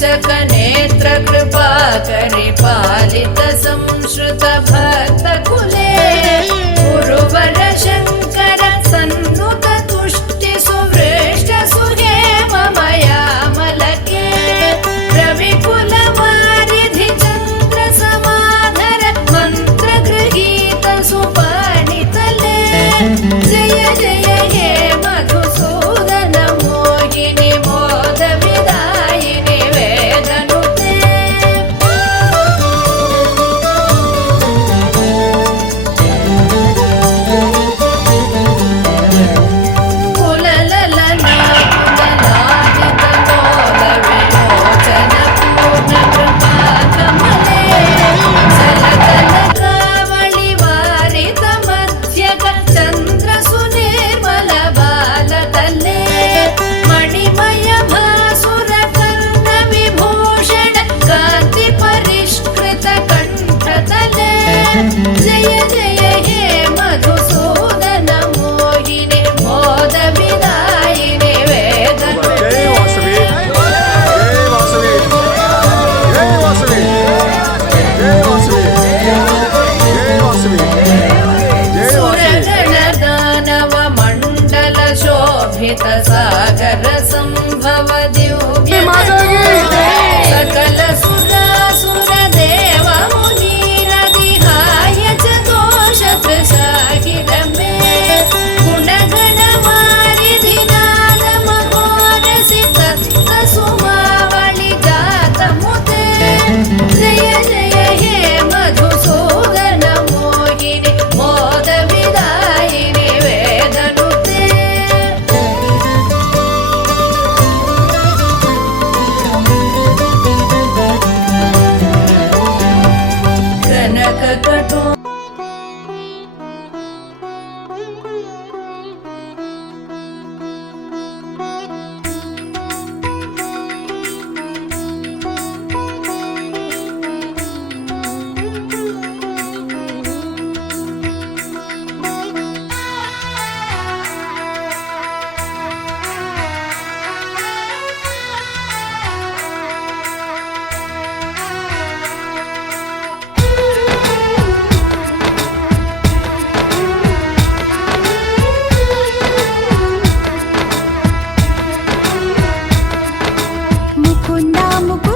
वीक्षक नेत्र कृपाकरि पालित संश्रुत भक्त कुले गुरुवर शंकर सन्नुत तुष्टि सुवृष्ट सुहेम मयामलके रविकुल वारिधि चंद्र समाधर मंत्र गृहीत सुपाणितले जय जय हे मधुसूदन मोहिनी मोद विदायिनि वेदनुते कुलललना कुललालित लोल विलोचन पूर्ण कृपा कमले जलकल कावळि वारित मध्यक चंद्र सुनिर्मल बालतले मणिमय भासुर कर्ण विभूषण कांति परिष्कृत कंठतले जय जय हे मधुसूदन मोहिनी मोद विदायिनि वेदनुते जय वासवी जय वासवी जय वासवी जय वासवी जय वासवी जय सुरगण दानव मंडल शोभित सागर संभव दिव्य सकल सुरासुर देव मुनि नदिहाय च दोष प्रसाहित मे गुणगण वारिधि नाद महोरसि तत्त सुमावळि जात मुते जय जय हे मधुसूदन मोहिनी मोद विदायिनि वेदनुते कनक कटो मुकुंदा मुकुंदा